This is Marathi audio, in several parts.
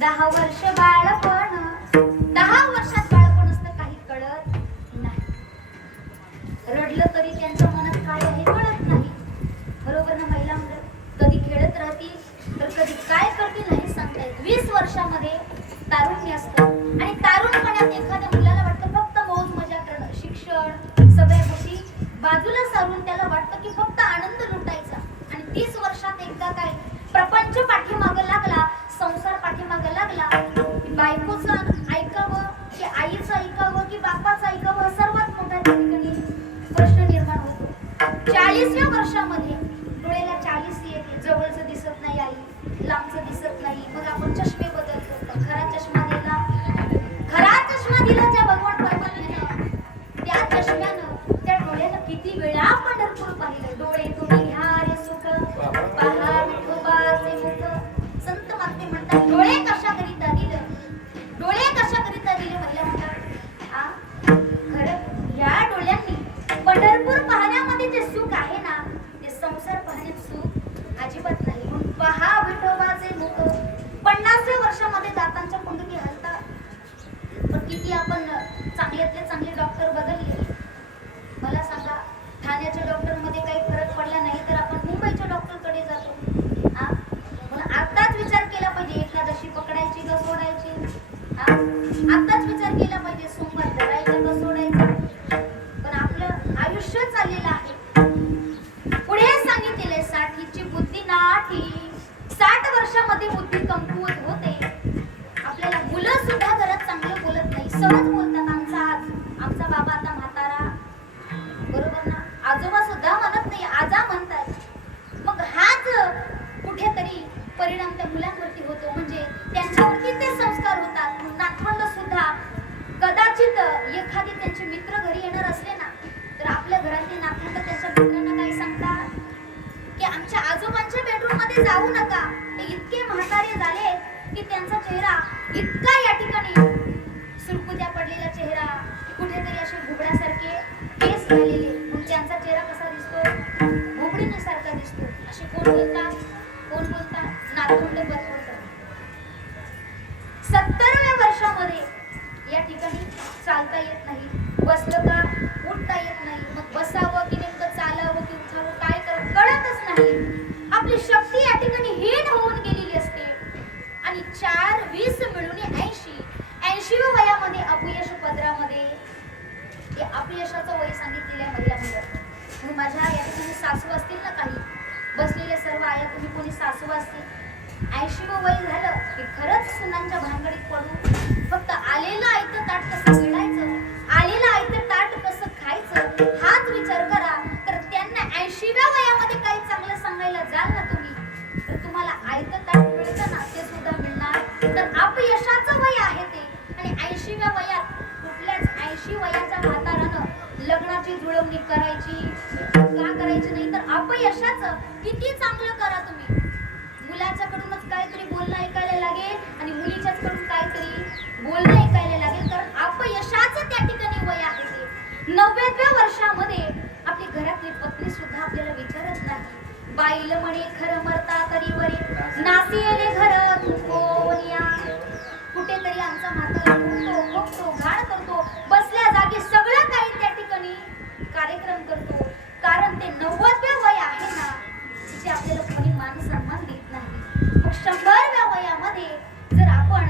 10 वर्ष बाळपण, 10 वर्षात बाळपण असतं काही कळत नाही. रडलं तरी त्यांच्या मनात काय आहे कळत नाही. बरोबर ना महिला मुलं? कधी खेळत राहतील तर कधी काय करतील नाही सांगता येत. 20 वर्षामध्ये तारुण्य असतं आणि तारुणपणात एखाद्या मुलाला वाटतं फक्त मौज मजा करणं, शिक्षण सगळ्या गोष्टी बाजूला सारून त्याला वाटतं की फक्त आनंद लुटायचा. आणि 30 वर्षात एकदा काय प्रपंच पाठीमागे लागला, संसार पाठीमागे लागला, बायकोचं ऐकावं की आईचं ऐकावं की बापाचं ऐकावं, सर्वात मोठा ठिकाणी प्रश्न निर्माण होतो. 40व्या वर्षामध्ये डोळ्याला 40 येते, जवळचं दिसत नाही आई, लांबचं दिसत नाही. मग आपण चष्मे बदलतो. खरा चष्मा दिला ज्या भगवान परमात्म्यानं, त्या चष्म्यानं त्या डोळ्यानं किती वेळा पंढरपूर पाहिलं. डोळे तुम्ही घ्या रे सुख, पहा विठोबाचे मुख. संत महात्मे म्हणतात डोळे कशा करिता दिलं, डोळे कशा करिता दिले. महिला म्हणतात खरं या डोळ्यांनी पंढरपूर पाहण्यामध्ये जे सुख आहे ना, ते संसार पाहण्यात सुख अजिबात नाही. म्हणून पहा विठोबाचे मुख. 50व्या वर्षामध्ये दातांच्या कुंडली हलतात. पण किती आपण चांगल्यातले चांगले डॉक्टर बदलले. मला सांगा, ठाण्याच्या डॉक्टर मध्ये काही फरक पडला नाही तर आपण मुंबईच्या डॉक्टरकडे जातो. पण आताच विचार केला पाहिजे, एकादशी पकडायची का सोडायची. आताच विचार केला पाहिजे, सोमवार धरायचा का सोडायचा. पण आपलं आयुष्य चाललेलं आहे. पुढे सांगितलेले 60ची बुद्धी नाठी. 60 वर्षामध्ये बुद्धी कमकुवत होते. आपल्याला मुलं सुद्धा घरात चांगलं बोलत नाही, सहज बोलतात आमचा बाबा आता म्हातारा. बरोबर ना? आजोबा सुद्धा म्हणत नाही, आजा म्हणतात. मग हाच कुठेतरी परिणाम त्या मुलांवरती होतो. म्हणजे त्यांच्यावरती ते संस्कार होतात. नातवंड सुद्धा कदाचित एखादी त्यांचे मित्र घरी येणार असले ना, तर आपल्या घरातले नातवंड त्यांच्या मित्रांना काय सांगतात की आमच्या आजोबांच्या बेडरूम मध्ये जाऊ नका, ते इतके म्हातारे झाले की त्यांचा चेहरा इतका या ठिकाणी सुरकुत्या पडलेला चेहरा, कुठेतरी असे घुबडासारखे केस झालेले. मग त्यांचा चेहरा कसा दिसतो? घुबडीसारखा दिसतो. असे कोण बोलतात? नातवंड बोलतात. 70व्या वर्षामध्ये या ठिकाणी चालता येत नाही, बसलं का उठता येत नाही. मग बसावं की नेमकं चालावं की उठावं काय करावं कळतच नाही. आपली शक्ती या ठिकाणी हीन होऊन गेलेली असते. आणि 4 20 मिळून 80व्या वयामध्ये अपयश पदरामध्ये. ते अपयशाचं वय सांगितलेलं आहे महिला मुलं. माझ्या या ठिकाणी सासू असतील ना, काही बसलेल्या सर्व आया, तुम्ही कोणी सासू असतील, 80वं वय झालं की खरंच सुनांच्या भानगडीत पडू. फक्त आलेलं आयतं ताट कसं गिळायचं, आलेलं आयतं ताट कसं खायचं हाच विचार करा. तर त्यांना 80व्या वयामध्ये काही चांगलं सांगायला जाल ना तुम्ही, तर तुम्हाला आयतं ताट मिळतं ना, ते सुद्धा मिळणार. तर अपयशाचं वय आहे ते. आणि 80व्या वयात कुठल्याच 80 वयाच्या म्हातारानं लग्नाची जुळवणी करायची का करायची नाही. तर अपयशाचं किती चांगलं करा तुम्ही. मुलाच्याकडूनच काहीतरी बोलणं ऐकायला लागेल आणि मुलीच्याच कडून काहीतरी बोलणं ऐकायला लागेल. कारण अपयशाचं त्या ठिकाणी वय आहे ते. 90व्या वर्षामध्ये आपली घरातली पत्नी सुद्धा आपल्याला विचारत नाही. बाईल म्हणे खरं मरता तरी वरे, नासियेले घर तू कोण्या. कुठेतरी आमचा म्हातारा भोगतो, घाण करतो, बसल्या जागी सगळं काही त्या ठिकाणी कार्यक्रम करतो. कारण ते 90व्या वय आहे ना, तिथे आपल्याला कोणी मान सन्मान देत नाही. मग 100व्या वयामध्ये जर आपण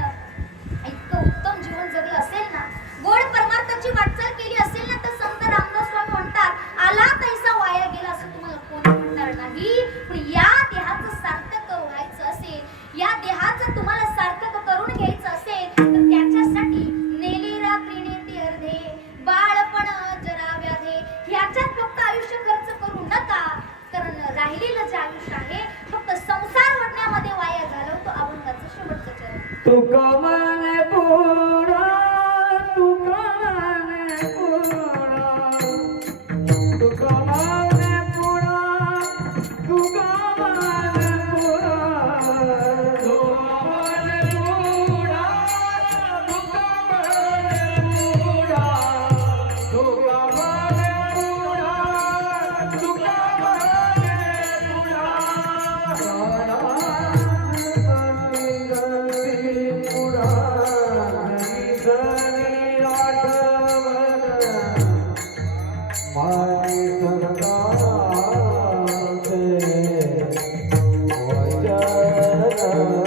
इतकं उत्तम जीवन जगलं असेल ना, गोड परमार्थाची वाटचाल केली असेल ना, तर संत रामदास स्वामी म्हणतात आला तैसा वाया गेला असं तुम्हाला कोणी म्हणणार नाही. पण या देहाचं सार्थक व्हायचं असेल, या देहाचं तुम्हाला सार्थक करून घ्यायचं असेल, तर त्याच्यासाठी नेले रात्रीने ते अर्धे बाळपण जरा व्याधे. ह्याच्यात फक्त आयुष्य खर्च करू नका. कारण राहिलेलं जे आयुष्य आहे फक्त संसार वाढण्यामध्ये वाया घालवतो. अभंगाचं शेवटचं चरण. तुका माने पुरा, तुका माने पुरा, तुका माने पुरा, तुका माने पुरा, तुका माने पुरा, तुका माने पुरा, तुका माने पुरा, तुका माने पुरा. Hare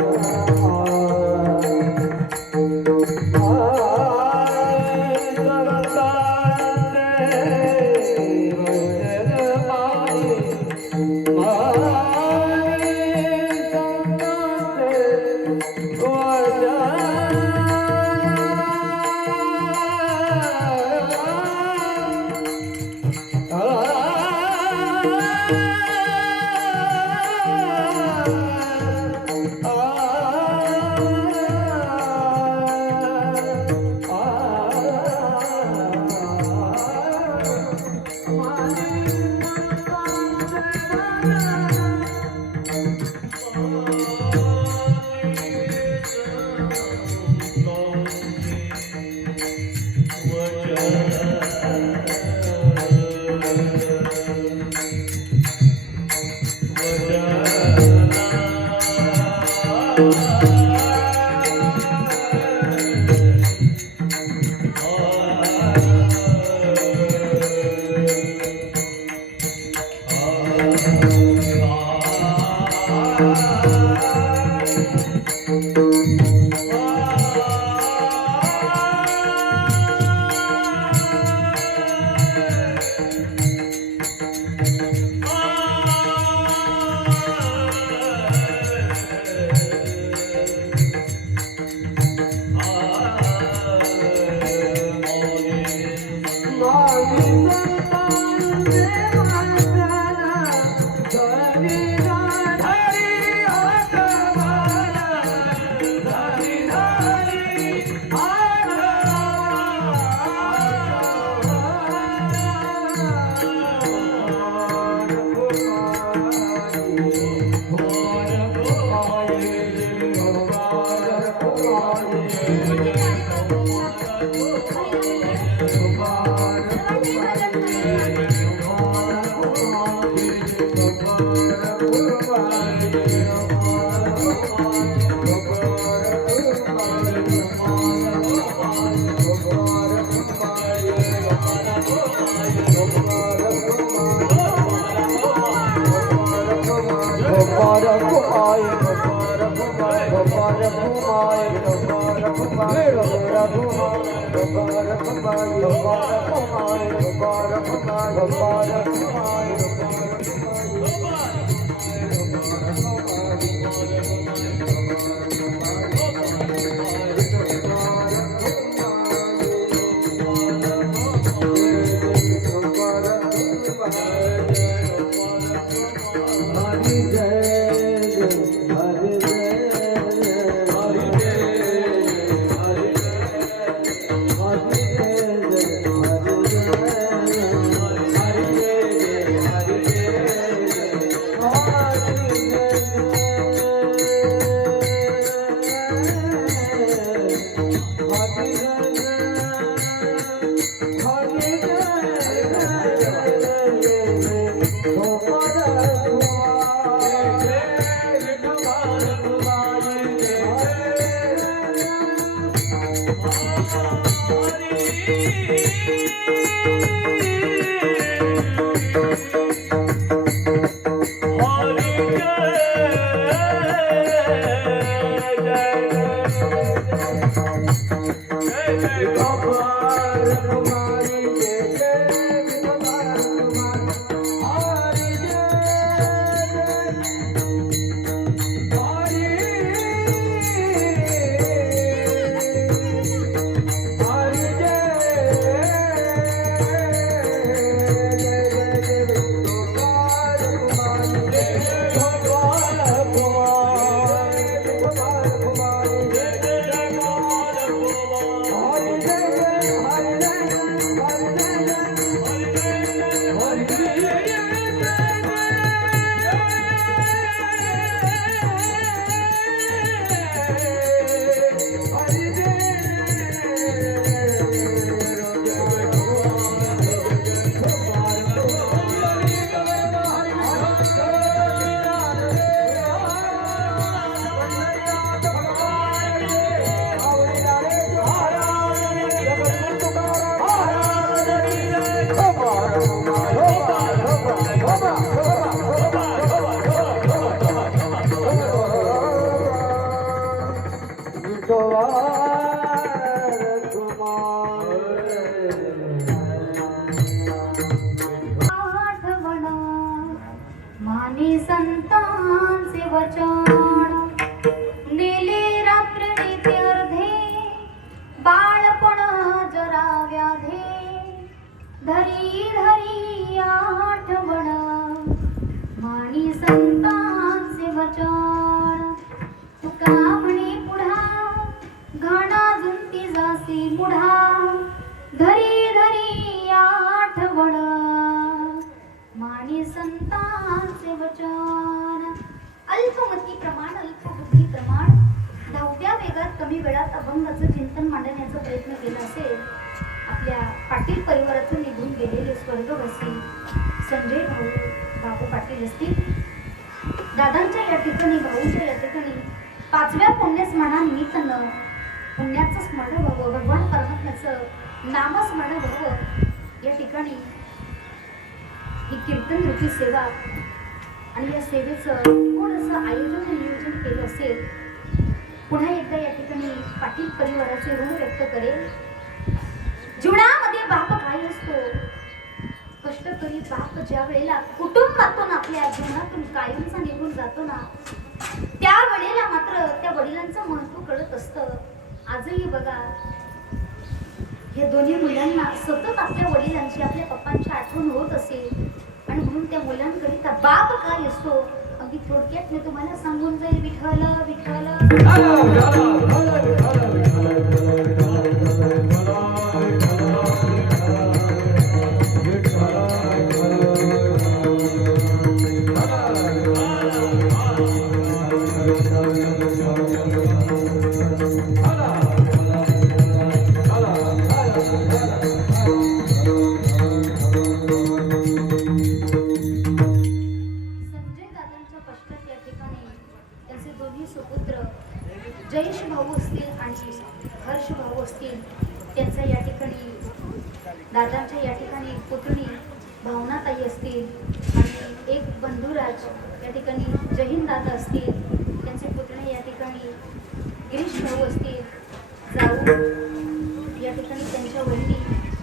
वाटतील असतील. दादांच्या या ठिकाणी, भाऊंच्या या ठिकाणी 5व्या पुण्यस्मरणानिमित्तानं पुण्याचं स्मरण व्हावं, भगवान परमात्म्याचं नामस्मरण व्हावं. या ठिकाणी ही कीर्तन रूपी सेवा आणि या सेवेचं थोडंसं आयोजन नियोजन केलं असेल. पुन्हा एकदा या ठिकाणी पाटील परिवाराचे ऋण व्यक्त करेल. जीवनामध्ये बाप काय असतो? कष्टकरी बाप ज्या वेळेला कुटुंबातून आपल्या जीवनातून कायमचा निघून जातो ना, त्या वेळेला मात्र त्या वडिलांचं महत्व कळत असतं. आजही बघा, या दोन्ही मुलांना सतत आपल्या वडिलांची, आपल्या पप्पांची आठवण होत असेल आणि म्हणून त्या मुलांकरिता बाप काय असतो अगदी थोडक्यात मी तुम्हाला सांगून जाईल. विठ्ठल विठ्ठल जयेश भाऊ असतील आणि हर्ष भाऊ असतील, त्यांच्या या ठिकाणी दादांच्या या ठिकाणी पुतणी भावनाताई असतील आणि एक बंधुराज या ठिकाणी जहीन दादा असतील, त्यांचे पुतणे या ठिकाणी गिरीश भाऊ असतील, जाऊ या ठिकाणी त्यांच्या वहिनी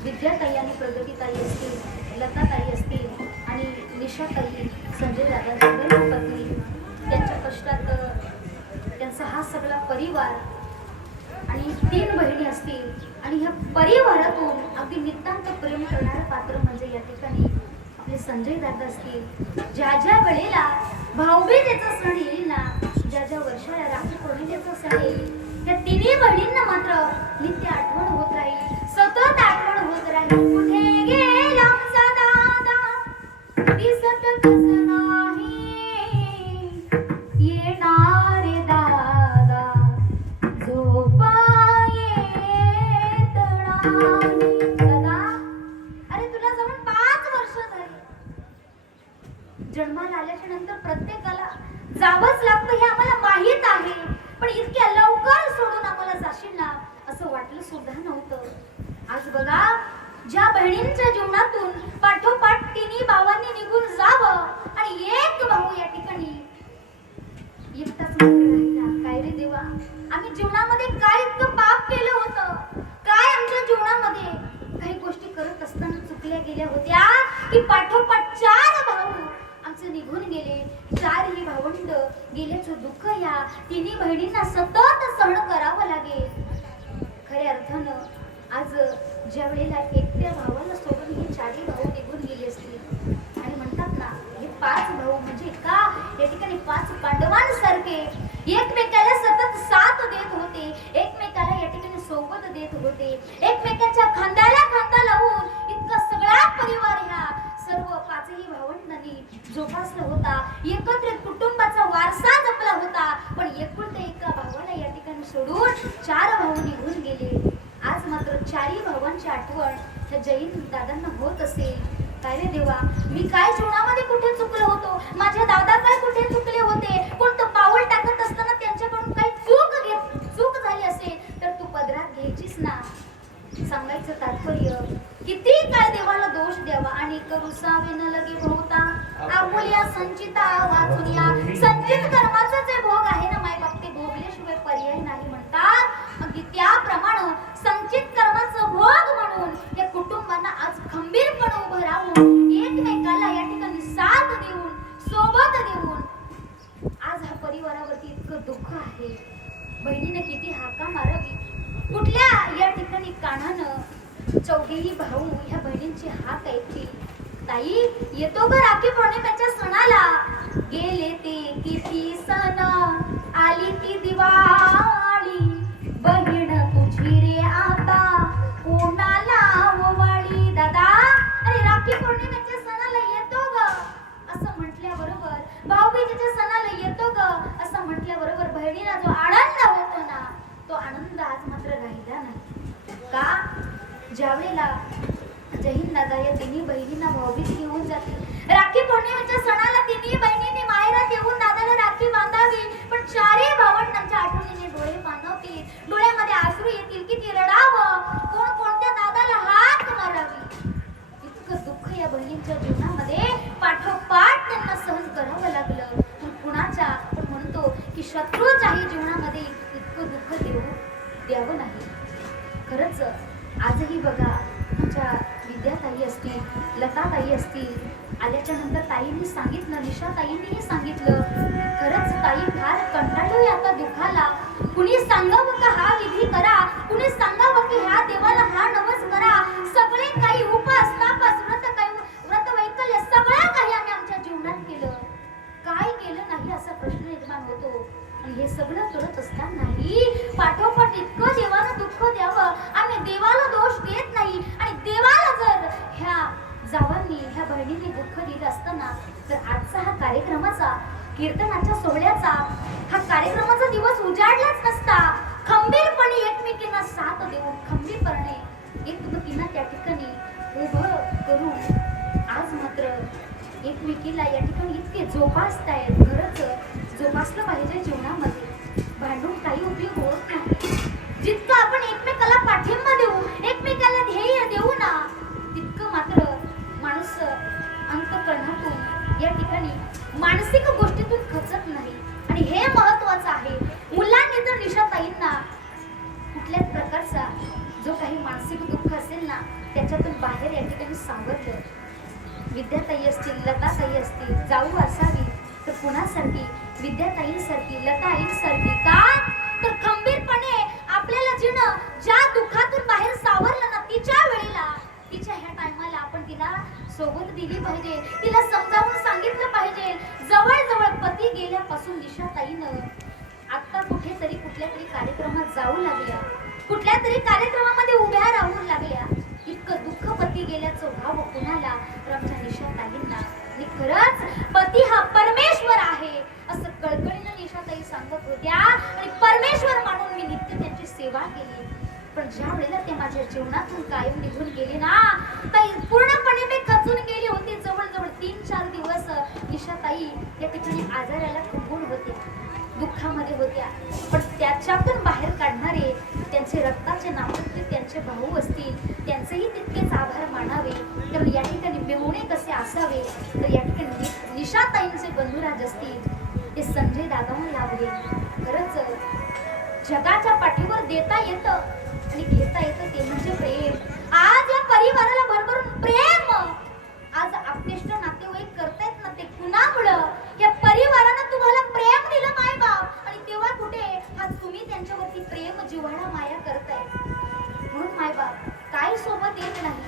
विद्याताई आणि प्रगतीताई असतील, लताताई असतील आणि निशाताई, संजय दादांची धर्मपत्नी, त्यांच्या कष्टात त्यांचा हा सगळा परिवार आणि 3 बहिणी असतील आणि ह्या परिवारातून अगदी नितांत प्रेम करणारं पात्र म्हणजे या ठिकाणी आपले संजय दादा असतील. ज्या ज्या वेळेला भाऊबीजेचा सण येईल ना, ज्या ज्या वर्षाला राखी पौर्णिमेचा सण येईल, त्या 3 बहिणींना मात्र नित्य आठवण होत राहील, सतत आठवण होत राहील. कुठे गेला आमचा दादा, दिसत कसं नाही, येणार दादा झोपा येत नाही. दादा, अरे तुला जाऊन 5 वर्ष झाली. जन्माला आल्याच्या नंतर प्रत्येकाला जावंच लागतं हे आम्हाला माहीत आहे, पण इतक्या लवकर सोडून आम्हाला जाशील ना असं वाटलं सुद्धा नव्हतं. आज बघा, ज्या बहिणींच्या जीवनातून पाठोपाठ 3 भावांनी निघून जावं आणि एक भाऊ या ठिकाणी एकटाच राहिला. काय रे देवा, आम्ही जीवनामध्ये काय इतकं पाप केलं होतं? काय आमच्या जीवनामध्ये काही गोष्टी करत असताना चुकल्या गेल्या होत्या की पाठोपाठ 4 भाऊ आमचे निघून गेले. 4 ही भावंड गेल्याचं दुःख या 3 बहिणींना सतत सहन करावं लागेल. खऱ्या अर्थानं आज ज्या वेळेला एकट्या भावाला सोडून हे 4ही भाऊ निघून गेले असतील आणि म्हणतात ना, हे 5 भाऊ म्हणजे का या ठिकाणी 5 पांडवांसारखे एकमेकाला सतत साथ देत होते, एकमेकाला या ठिकाणी सोबत देत होते, एकमेकाच्या खांद्याला खांदा लावून इतका सगळा परिवार ह्या सर्व 5ही भावंडांनी जोपासला होता. एकत्रित कुटुंबाचा वारसा जपला होता. पण एकुलत्या एका भावाला या ठिकाणी सोडून 4 भाऊ निघून गेले. आज मात्र 4ही भावांची आठवण त्या जैन दादांना होत असेल. काय रे देवा, मी काय जीवनामध्ये कुठे चुकलो होतो? माझे दादा काय कुठे चुकले होते? कोणतं पाऊल टाकत असताना त्यांच्याकडून काही चूक झाली असेल तर तू पदरात घ्यायचीस ना. सांगायचं तात्पर्य, किती काय देवाला दोष द्यावा आणि करुसावे न लगे भोवता, आपुल्या संचिता वाचुनिया. संचित कर्माचं जे भोग आहे ना मायबाप, ते भोगल्याशिवाय पर्याय नाही म्हणतात. अगदी त्याप्रमाणे संचित कर्माचं भोग म्हणून या कुटुंबांना आज खंबीरपणे उभं राहून एकमेकाला या ठिकाणी साथ देऊन, सोबत देऊन आज हा परिवारावरती इतकं दुःख आहे. बहिणीने किती हाका मारावी, कुठल्या या ठिकाणी कानानं 4ही भाऊ ह्या बहिणींची हाक ऐकली. ताई, येतो ग राखी पौर्णिमेच्या सणाला. गेले ते किती सण, आली ती दिवाळी, बहीण तुझी रे आता कोणाला ओवाळी. दादा, अरे राखी पौर्णिमेच्या सणाला येतो ग असं म्हटल्याबरोबर, भाऊबीजेच्या सणाला येतो ग असं म्हटल्याबरोबर बहिणीला जो आनंद होतो ना, तो आनंद आज मात्र राहिला नाही. का? ज्यावेळेला जहीन दादा या 3 बहिणींना भाऊबीज घेऊन जातील, राखी पौर्णिमेच्या सणाला तिन्ही बहिणींनी माहेरात येऊन दादाला राखी बांधावी, पण चारही भावंडांच्या आठवणीने डोळे पाणवतील, डोळ्यामध्ये आसरू येतील, किती रडावं, कोण कोणत्या दादाला हाक मारावी. इतकं दुःख या बहिणींच्या जीवनामध्ये पाठोपाठ त्यांना सहन करावं लागलं. पण कुणाच्या आपण म्हणतो की शत्रूच्याही जीवनामध्ये इतकं दुःख द्यावं नाही. खरंच आजही बघा, आमच्या विद्याताई असतील, लताताई असतील, आल्याच्या नंतर ताईंनी सांगितलं, निशाताईंनीही सांगितलं, खरंच ताई फार कंटाळलोय आता दुःखाला. कुणी सांगावं का हा विधी करा, कुणी सांगावं की ह्या देवाला हा नवस करा. सगळे काही उपास तापास व्रत वैकल्य सगळं काही आम्ही आमच्या जीवनात केलं, काय केलं नाही असा प्रश्न निर्माण होतो. आणि हे सगळं करत असतानाही पाठोपाठ इतकं देवाला दुःख द्यावं. आम्ही देवाला दोष देत नाही, आणि देवाला जर ह्या जावांनी, ह्या बहिणींनी दुःख दिलं असताना, तर आजचा हा कार्यक्रमाचा, कीर्तनाच्या सोहळ्याचा हा कार्यक्रमाचा दिवस उजाडलाच नसता. खंबीरपणे एकमेकींना साथ देऊन, खंबीरपणे एकमेकींना त्या ठिकाणी उभं करून आज मात्र एकमेकीला या ठिकाणी इतके जोपासतायत. खरंच जोपासलं पाहिजे जीवनामध्ये. भांडून काही उपयोग होत नाही. जितकं आपण एकमेकाला पाठिंबा देऊ, एकमेकाला ध्येय देऊ ना, तितकं मात्र माणूस अंतःकरणातून या ठिकाणी मानसिक गोष्टीतून खचत नाही. आणि हे महत्वाचं आहे. मुलांनी तर निशाताईंना कुठल्याच प्रकारचा जो काही मानसिक दुःख असेल ना, त्याच्यातून बाहेर या ठिकाणी सावरलं. विद्याताई असतील, लताताई असतील, जाऊ असावी तर कुणासारखी, विद्याताईंसारखी, लताईंसारखी. का तर खंबीरपणे आपल्याला जिनं ज्या दुःखातून बाहेर सावरलं ना, तिच्या वेळेला, तिच्या ह्या टायमाला आपण तिला सोबत दिली पाहिजे, तिला समजावून सांगितलं पाहिजे. जवळ पती गेल्यापासून निशाताईनं आता कुठेतरी कुठल्या तरी कार्यक्रमात जाऊ लागल्या, कुठल्या तरी कार्यक्रमामध्ये उभ्या राहून लागल्या. इतकं दुःख पती गेल्याचं भाव कुणाला, तर आमच्या निशाताईंना. आणि खरंच पती हा परमेश्वर आहे असं कळकळीनं निशाताई सांगत होत्या. आणि परमेश्वर मानून मी नित्य त्यांची सेवा केली. पण ज्या वेळेला ते माझ्या जीवनातून कायम निघून गेले ना, ताई पूर्णपणे मी खचून गेली होती. जवळजवळ 3-4 दिवस निशाताई या ठिकाणी आजाराला खंबून होत्या, दुःखामध्ये होत्या. पण त्याच्यातून बाहेर काढणारे त्यांचे रक्ताचे नाते, त्यांचे भाऊ असतील, त्यांचेही तितकेच आभार मानावे. तर या ठिकाणी मेहुणे कसे असावे, तर या ठिकाणी निशाताईंचे बंधुराज असतील ते संजय दादांना लाभले. खरंच जगाच्या पाठीवर देता येतं आणि घेता येतं ते म्हणजे प्रेम. आज या परिवाराला भरभरून प्रेम, आज आपतेष्ट नातेवाईक करतायत ना, ते कुणामुळं? या परिवारानं तुम्हाला प्रेम दिलं माय बाप, आणि तेव्हा कुठे आज तुम्ही त्यांच्यावरती प्रेम, जिव्हाळा, माया करताय. म्हणून माय बाप काय सोबत येत नाही,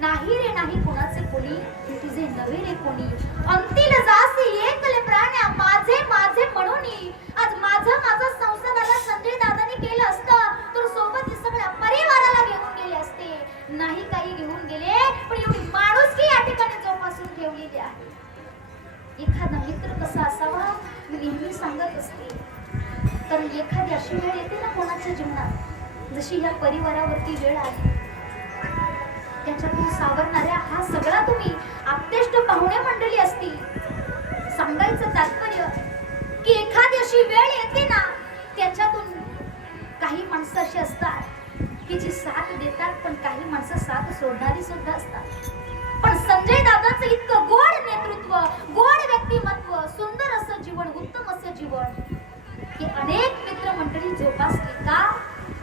नाही रे नाही कोणाचे कोणी, तुझे नवे रे कोणी. अंतिल जासी एकले प्राण्या माझे माझे म्हणून. आज माझा संसाराला संजय दादांनी केलं असतं तर सोबत सगळ्या परिवाराला घेऊन गेले असते. नाही काही घेऊन गेले, पण एवढी माणुसकी या ठिकाणी जोपासून ठेवलेली आहे. एखादा मित्र कसा असावा मी नेहमी सांगत असते. तर एखादी अशी वेळ येते ना कोणाच्या जीवनात, जशी या परिवारावरती वेळ आली, त्याच्यातून सावरणाऱ्या हा सगळा तुम्ही आपतेष्ट पाहुणे मंडळी असतील. सांगायचं तात्पर्य की एखादी अशी वेळ येते ना, त्याच्यातून काही माणसं अशी असतात की जी साथ देतात, पण काही माणसं साथ सोडणारी सुद्धा असतात. पण संजय दादांचं इतकं गोड नेतृत्व, गोड व्यक्तिमत्व, सुंदर असं जीवन, उत्तम असं जीवन, की अनेक मित्र मंडळी जोपासली. का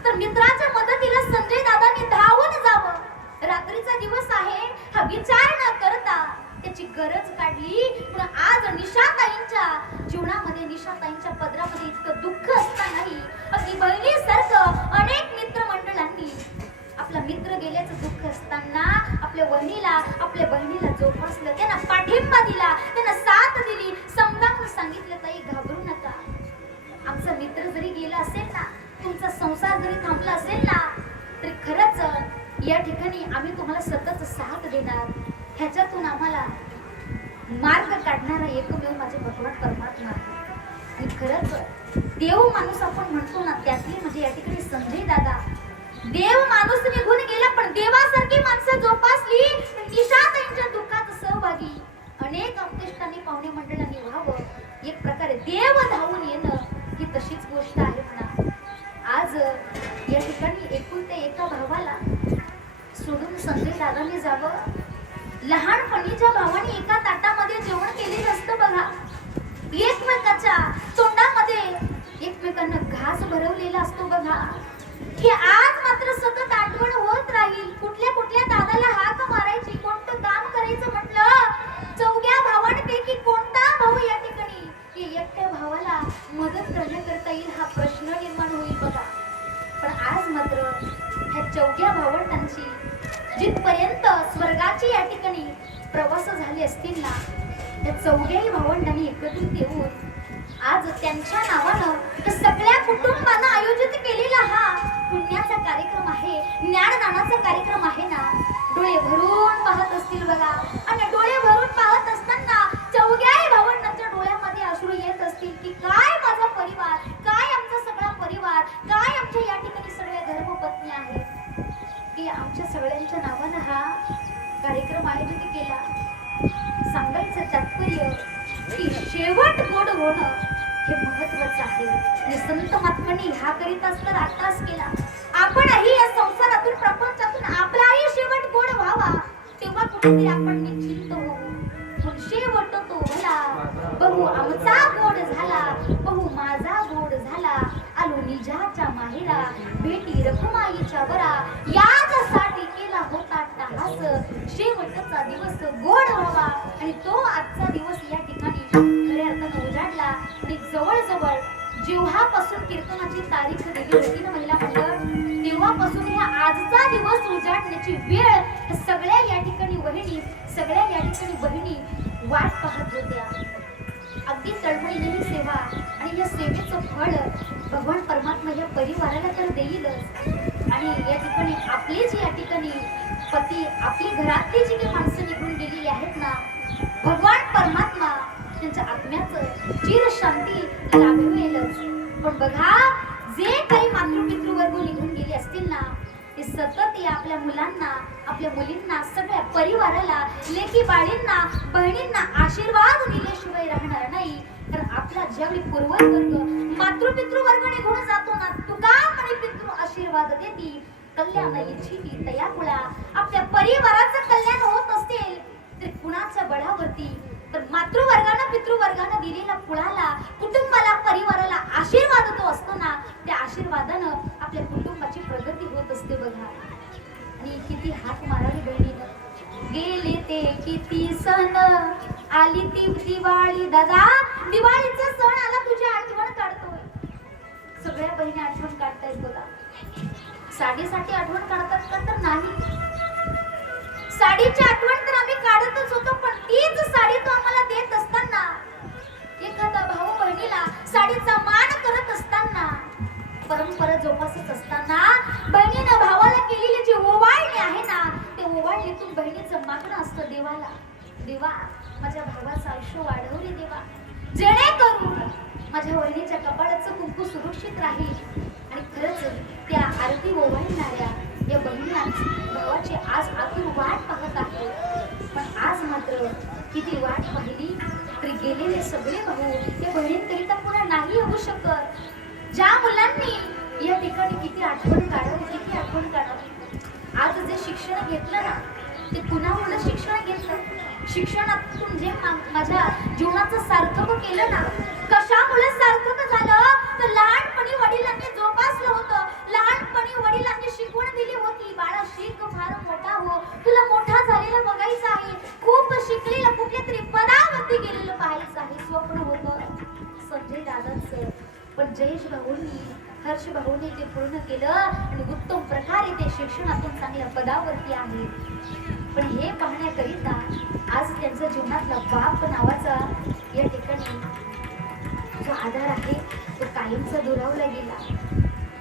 तर मित्राच्या मदतीला संजय दादांनी धावून जावं. रात्रीचा दिवस आहे हा विचार न करता त्याची गरज काढली. पण आज निशाताईंच्या जीवनामध्ये, निशाताईंच्या पदरामध्ये इतकं दुःख असतानाही अगदी बहिणीसारखं अनेक मित्रमंडळांनी आपला मित्र गेल्याचं दुःख असताना आपल्या बहिणीला जोपासलं, त्यांना पाठिंबा दिला, त्यांना साथ दिली, समजावून सांगितलं, ताई घाबरू नका. आमचा मित्र जरी गेला असेल ना, तुमचा संसार जरी थांबला असेल ना, तरी खरंच या ठिकाणी आम्ही तुम्हाला सतत साथ देणार. ह्याच्यातून आम्हाला मार्ग काढणारा एकमेव माझे भगवान परमात्मा. आणि खरंच देव माणूस आपण म्हणतो ना, त्यातली म्हणजे या ठिकाणी संजय दादा. देव माणूस निघून गेला, पण देवासारखी माणसं जोपासली. निशाताईंच्या दुःखात सहभागी अनेक अवतिष्ठांनी पाहुणे मंडळांनी व्हावं एक प्रकारे देव धावून येणं ही तशीच गोष्ट आहे म्हणा. आज या ठिकाणी एकूण ते एका भावाला सोडून संजय दादांनी जावं. लहानपणी ज्या भावाने एका ताटामध्ये जेवण केलेलं असतं बघा, एकमेकाच्या तोंडामध्ये एकमेकांना घास भरवलेला असतो बघा, हे आज मात्र सतत आठवण होत राहील. कुठल्या कुठल्या दादाला हाक मारायची, कोणतं काम करायचं म्हटलं, चौघ्या भावांपैकी कोणता भाऊ या ठिकाणी की एकट्या भावाला मदत करण्याकरता येईल हा प्रश्न निर्माण होईल बघा. पण आज मात्र ह्या चौघ्या भावंडांची जिथपर्यंत स्वर्गाची या ठिकाणी प्रवास झाले असतील ना, त्या चौघ्याही भावंडांनी एकत्रित येऊन आज त्यांच्या नावानं सगळ्या कुटुंबानं आयोजित केलेला हा पुण्याचा कार्यक्रम आहे, ज्ञानदानाचा कार्यक्रम आहे ना. डोळे भरून पाहत असतील बघा, आणि डोळे भरून पाहत असताना चौघ्याही भावंडांच्या डोळ्यामध्ये अश्रू येत असतील की काय माझा परिवार, काय आमचा सगळा परिवार, काय आमच्या या ठिकाणी सगळ्या धर्मपत्नी आहेत की आमच्या सगळ्यांच्या नावानं हा कार्यक्रम आयोजित केला. सांगायचं तात्पर्य की शेवट गोड होणं हे महत्वाचं आहे. आणि संत महात्म्यांनी ह्या करीताच तर आताच केला. आपणही या संसारातून प्रपंचातून आपलाही शेवट गोड व्हावा, तेव्हा कुठेतरी आपण निश्चिंत होऊ. पण शेवट तो भला, बहु आमचा गोड झाला, बहु माझा गोड झाला, आलो निजाच्या माहेरा, भेटी रखुमाईच्या वरा, याच्यासाठी केला होता टाहास, शेवटचा दिवस गोड व्हावा. आणि तो आजचा दिवस या ठिकाणी खऱ्या अर्थानं उजाडला. आणि जवळजवळ जेव्हापासून कीर्तनाची तारीख दिली होती ना महिला मंडळ, तेव्हापासून हा आजचा दिवस उजाडण्याची वेळ सगळ्या या ठिकाणी वहिनी, सगळ्या या ठिकाणी बहिणी वाट पाहत होत्या. अगदी तळमळीने ही सेवा आणि या सेवेचं फळ भगवान परमात्मा या परिवाराला तर देईलच. आणि या ठिकाणी आपले जे या ठिकाणी पती, आपली घरातली जी काही माणसं निघून गेलेली आहेत ना, भगवान परमात्मा त्यांच्या आत्म्याचं चिर शांती लाभवेलच. पण बघा, जे काही मातृपितृवर्ग निघून गेले असतील ना, ते सतत या आपल्या मुलांना, आपल्या मुलींना, सगळ्या परिवाराला, लेकी बाळींना, बहिणींना आशीर्वाद दिल्याशिवाय राहणार नाही. कारण आपला ज्यावेळी पूर्ववर्ग, मातृपितृवर्ग निघून जातो ना, तुका म्हणे पितृ आशीर्वाद देती, कल्याण इच्छिती तयाकुळा. आपल्या परिवाराचं कल्याण होत असेल तर कुणाच्या बळावरती, तर मातृवर्गानं पितृवर्गानं दिलेला कुळाला, कुटुंबाला, परिवाराला आशीर्वाद तो असतो ना, त्या आशीर्वादानं आपल्या कुटुंबाची प्रगती होत असते बघा. आणि किती हाक मारावी बहिणीनं, गेले ते किती सण, आली ती दिवाळी, दादा दिवाळीचा सण आला, तुझी आठवण काढतोय. सगळ्या बहिणी आठवण काढतायत बघा. साडीसाठी आठवण काढतात का तर नाही, साडीची आठवण तर आम्ही काढतच होतो. पण तीच साडी तो आम्हाला देत असताना, एखादा भाऊ बहिणीला साडीचा मान करत असताना, परंपरा जोपासत असताना, बहिणीनं भावाला केलेली जी ओवाळणी आहे ना, ते ओवाळणीतून बहिणीचं मागणं असतं देवाला, देवा माझ्या भावाचं आयुष्य वाढव रे देवा, जेणेकरून माझ्या वहिनीच्या कपाळाचं कुंकू सुरक्षित राहील. आणि खरंच त्या आरती ओवाळणाऱ्या या बहिणीला भावाची आज आतून वाट पाहत आहे. पण आज मात्र किती वाट पाहिली तरी गेलेले सगळे भाऊ या बहिणींकरिता पुन्हा नाही येऊ शकत. ज्या मुलांनी या ठिकाणी किती आठवण काढावी, किती आठवण काढावी. आज जे शिक्षण घेतलं ना, ते पुन्हा शिक्षण घेतलं, शिक्षणातून जे माझ्या जीवनाचं सार्थक केलं ना, कशामुळे सार्थक झालं तर लहानपणी वडिलांनी जोपासलं होतं, लहानपणी वडिलांनी शिकवण दिली होती, बाळा शिक, फार मोठा हो, तुला मोठा झालेला बघायचं आहे, खूप शिकलेलं कुठल्या तरी पदावरती गेलेलं पाहायचं आहे, स्वप्न होतं संजय दादांचं. पण जयेश भाऊंनी, हर्ष भाऊंनी ते पूर्ण केलं आणि उत्तम प्रकारे ते शिक्षणातून चांगल्या पदावरती आहे. पण हे पाहण्याकरिता आज त्यांच्या जीवनातला बाप नावाचा या ठिकाणी जो आधार आहे तो कायमचा दुरावला गेला.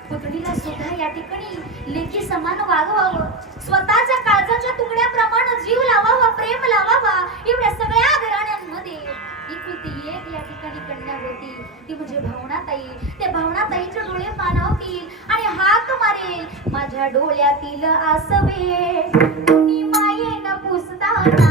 पुतणीला सुद्धा या ठिकाणी लेकी समान वागवावं, स्वतःच्या काळजाच्या तुकड्याप्रमाणे जीव लावावा, प्रेम लावावा. एवढ्या सगळ्या घराण्यांमध्ये एकुलती एक या ठिकाणी कन्या होती, ती म्हणजे भावनाताई. त्या भावनाताईचे डोळे पाणावतील आणि हाक मारेल, माझ्या डोळ्यातील आसवे कुणी मायेनं पुसताना